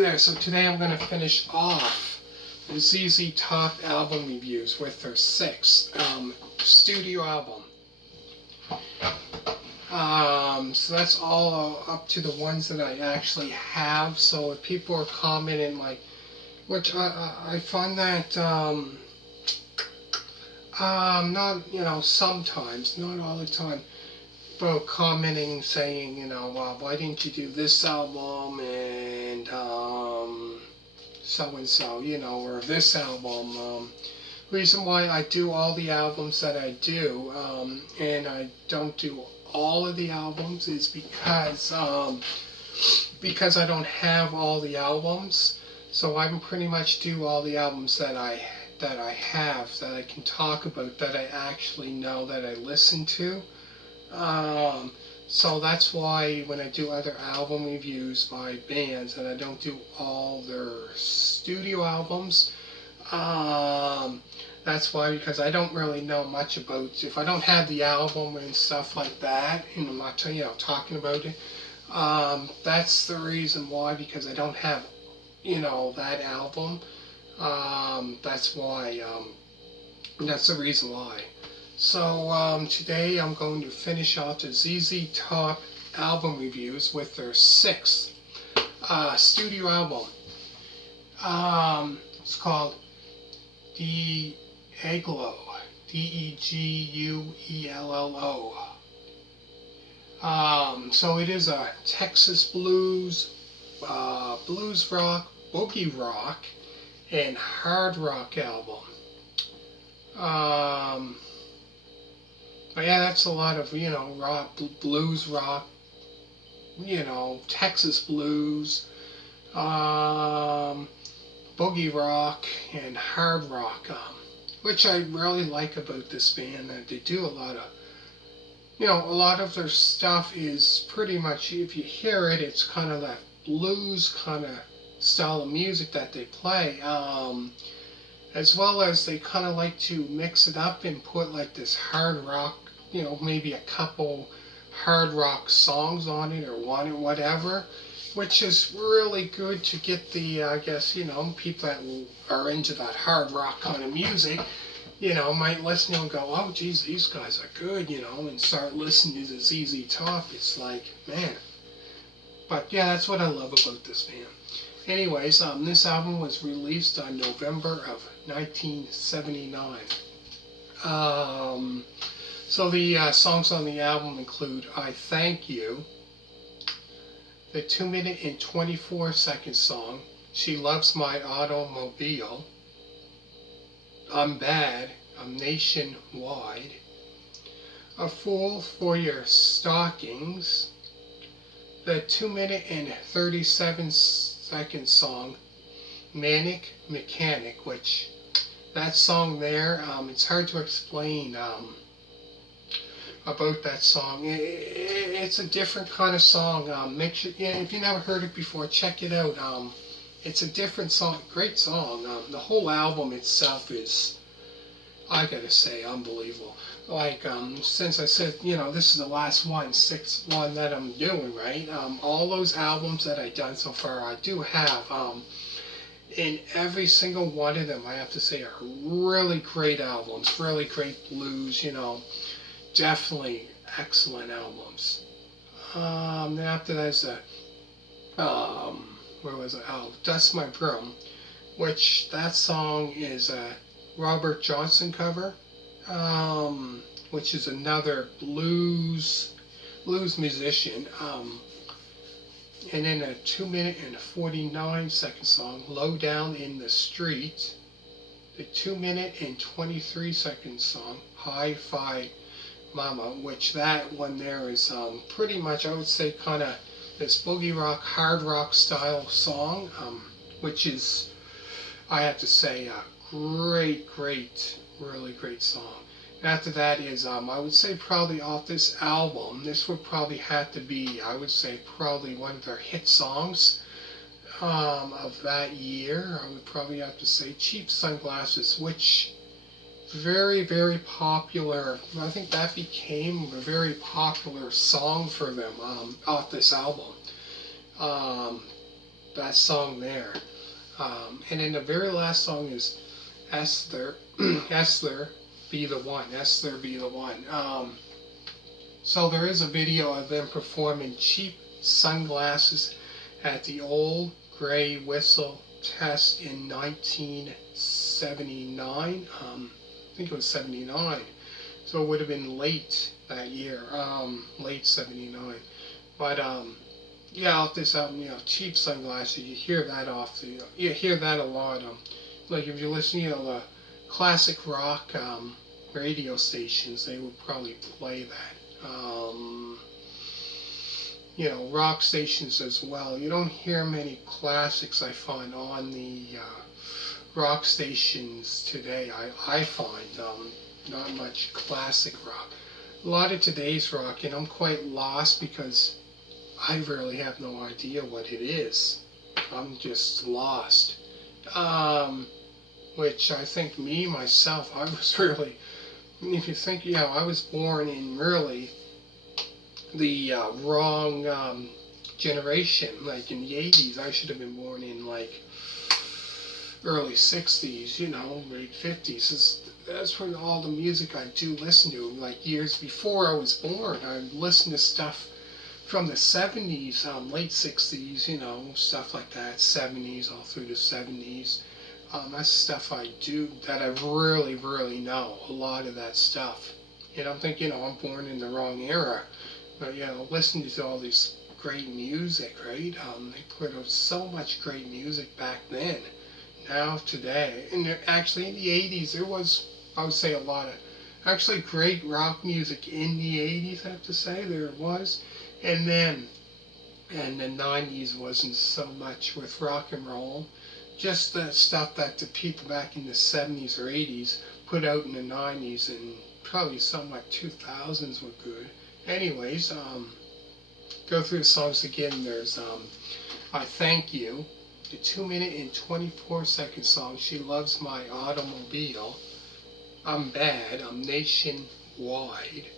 Hey there, so today I'm going to finish off the ZZ Top album reviews with their sixth studio album. So that's all up to the ones that I actually have. So if people are commenting, like, which I find that not, sometimes, not all the time, people commenting saying, why didn't you do this album and so and so, or this album. Reason why I do all the albums that I do, and I don't do all of the albums, is because I don't have all the albums. So I can pretty much do all the albums that I have, that I can talk about, that I actually know, that I listen to. So that's why when I do other album reviews by bands, and I don't do all their studio albums, that's why, because I don't really know much about, if I don't have the album and stuff like that, and I'm not talking about it, that's the reason why, because I don't have, that album. That's why, that's the reason why. So today I'm going to finish off the ZZ Top album reviews with their sixth studio album. It's called Deguello, Deguello. So it is a Texas blues, blues rock, boogie rock, and hard rock album. But yeah, that's a lot of, rock, blues rock, Texas blues, boogie rock, and hard rock, which I really like about this band, that they do a lot of, a lot of their stuff is pretty much, if you hear it, it's kind of that blues kind of style of music that they play. As well as they kind of like to mix it up and put like this hard rock, maybe a couple hard rock songs on it, or one or whatever, which is really good to get the, I guess, people that are into that hard rock kind of music, might listen and go, oh geez, these guys are good, and start listening to the ZZ Top. It's like, man. But yeah, that's what I love about this band. Anyways, this album was released on November of 1979. So the songs on the album include I Thank You, the 2-minute and 24-second song, She Loves My Automobile, I'm Bad, I'm Nationwide, A Fool for Your Stockings, the 2-minute and 37-second song, Manic Mechanic, which that song there, it's hard to explain about that song. It's a different kind of song. Make sure, if you never heard it before, check it out. It's a different song, great song. The whole album itself is, I gotta say, unbelievable. Like, since I said, this is the last one, sixth one that I'm doing, right? All those albums that I've done so far, I do have, and every single one of them, I have to say, are really great albums, really great blues, definitely excellent albums. Then after that is where was it? Oh, Dust My Broom, which that song is a Robert Johnson cover, which is another blues musician. And then a 2-minute and 49-second song, Lowdown in the Street, the 2-minute and 23-second song, Hi-Fi Mama, which that one there is pretty much, I would say, kind of this boogie rock, hard rock style song, which is, I have to say, a great, really great song. And after that is, I would say, probably off this album, this would probably have to be, I would say, probably one of their hit songs of that year. I would probably have to say Cheap Sunglasses, which very, very popular. I think that became a very popular song for them off this album. that song there. And then the very last song is Esther, Esther Be the One, Esther Be the One. So there is a video of them performing Cheap Sunglasses at the Old Grey Whistle Test in 1979. I think it was 79. So it would have been late that year, late 79. But yeah, off this album, Cheap Sunglasses, you hear that you hear that a lot. Like if you listen, to classic rock radio stations, they would probably play that. Rock stations as well. You don't hear many classics, I find, on the rock stations today. I find not much classic rock. A lot of today's rock, and I'm quite lost because I really have no idea what it is. I'm just lost. Which I think myself, I was really, if you think, I was born in really the wrong generation. Like in the 80s, I should have been born in like early 60s, late 50s. That's when all the music I do listen to, like years before I was born. I listened to stuff from the 70s, late 60s, stuff like that, 70s, all through the 70s. That's stuff I do that I really, really know, a lot of that stuff. And I'm thinking, I'm born in the wrong era. But, listening to all this great music, right? They put out so much great music back then. Now, today, and actually in the 80s, there was, I would say, a lot of actually great rock music in the 80s, I have to say, there was. And then, and the 90s wasn't so much with rock and roll. Just the stuff that the people back in the 70s or 80s put out in the 90s and probably some like 2000s were good. Anyways, go through the songs again. There's I Thank You, the 2-minute and 24-second song, She Loves My Automobile, I'm Bad, I'm Nationwide,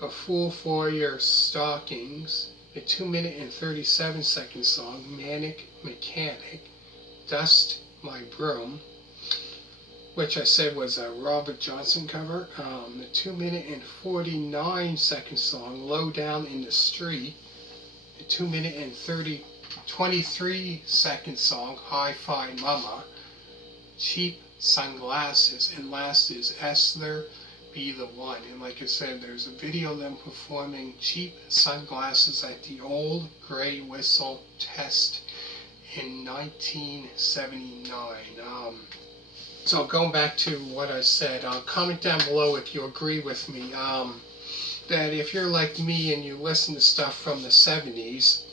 A Fool for Your Stockings, the 2-minute and 37-second song, Manic Mechanic, Dust My Broom, which I said was a Robert Johnson cover. The 2-minute and 49-second song, Lowdown in the Street. The 2-minute and 23-second song, Hi-Fi Mama. Cheap Sunglasses. And last is Esther Be the One. And like I said, there's a video of them performing Cheap Sunglasses at the Old Grey Whistle Test in 1979. So going back to what I said, comment down below if you agree with me that if you're like me and you listen to stuff from the 70s,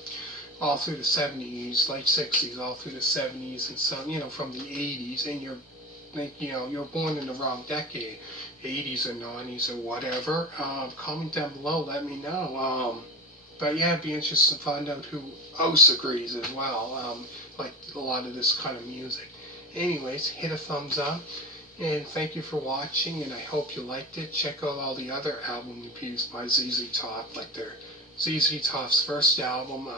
all through the 70s, late 60s, all through the 70s, and some, from the 80s, and you're born in the wrong decade, 80s or 90s or whatever, comment down below, let me know. But yeah, it'd be interesting to find out who else agrees as well, like a lot of this kind of music. Anyways, hit a thumbs up, and thank you for watching, and I hope you liked it. Check out all the other album reviews by ZZ Top, like their ZZ Top's first album,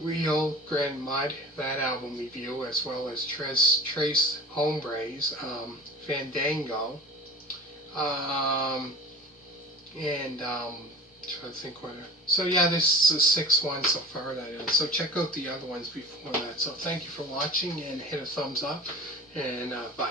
Rio Grande Mud, that album review, as well as Trace Hombres, Fandango, and trying to think what. So yeah, this is the 6th one so far that is. So check out the other ones before that. So thank you for watching, and hit a thumbs up, and bye.